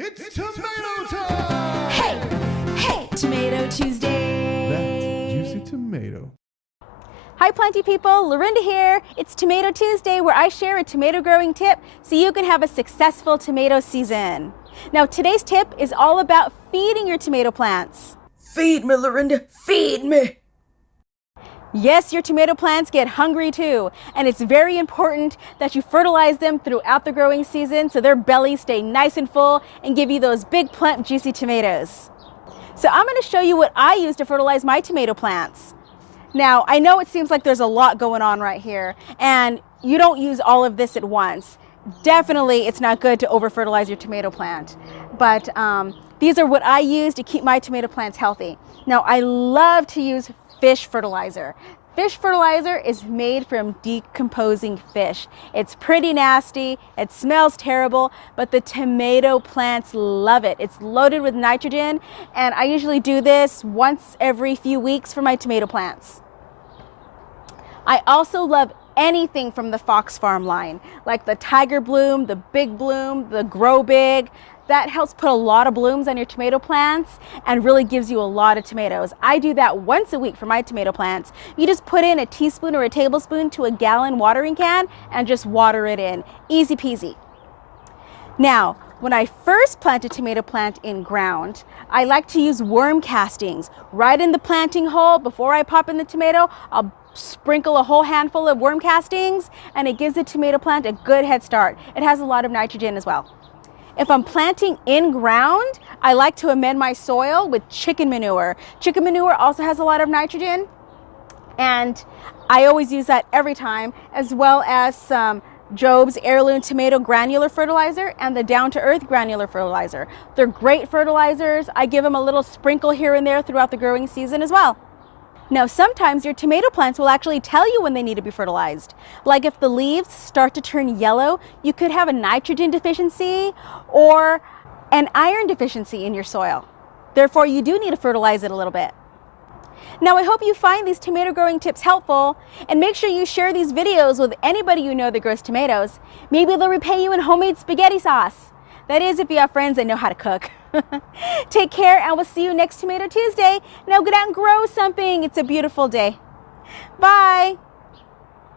It's tomato time! Hey, Tomato Tuesday! That juicy tomato. Hi Planty People, Lorinda here. It's Tomato Tuesday where I share a tomato growing tip so you can have a successful tomato season. Now today's tip is all about feeding your tomato plants. Feed me, Lorinda, feed me! Yes, your tomato plants get hungry too, and it's very important that you fertilize them throughout the growing season so their bellies stay nice and full and give you those big, plump, juicy tomatoes. So I'm going to show you what I use to fertilize my tomato plants. Now, I know it seems like there's a lot going on right here, and you don't use all of this at once. Definitely, it's not good to over-fertilize your tomato plant, but these are what I use to keep my tomato plants healthy. Now, I love to use fish fertilizer. Fish fertilizer is made from decomposing fish. It's pretty nasty, it smells terrible, but the tomato plants love it. It's loaded with nitrogen, and I usually do this once every few weeks for my tomato plants. I also love anything from the Fox Farm line, like the Tiger Bloom, the Big Bloom, the Grow Big. That helps put a lot of blooms on your tomato plants and really gives you a lot of tomatoes. I do that once a week for my tomato plants. You just put in a teaspoon or a tablespoon to a gallon watering can and just water it in. Easy peasy. Now, when I first plant a tomato plant in ground, I like to use worm castings. Right in the planting hole, before I pop in the tomato, I'll sprinkle a whole handful of worm castings and it gives the tomato plant a good head start. It has a lot of nitrogen as well. If I'm planting in ground, I like to amend my soil with chicken manure. Chicken manure also has a lot of nitrogen, and I always use that every time, as well as some Job's Heirloom Tomato Granular Fertilizer and the Down to Earth Granular Fertilizer. They're great fertilizers. I give them a little sprinkle here and there throughout the growing season as well. Now, sometimes your tomato plants will actually tell you when they need to be fertilized. Like if the leaves start to turn yellow, you could have a nitrogen deficiency or an iron deficiency in your soil. Therefore, you do need to fertilize it a little bit. Now, I hope you find these tomato growing tips helpful, and make sure you share these videos with anybody you know that grows tomatoes. Maybe they'll repay you in homemade spaghetti sauce. That is, if you have friends that know how to cook. Take care, and we'll see you next Tomato Tuesday. Now get out and grow something. It's a beautiful day. Bye.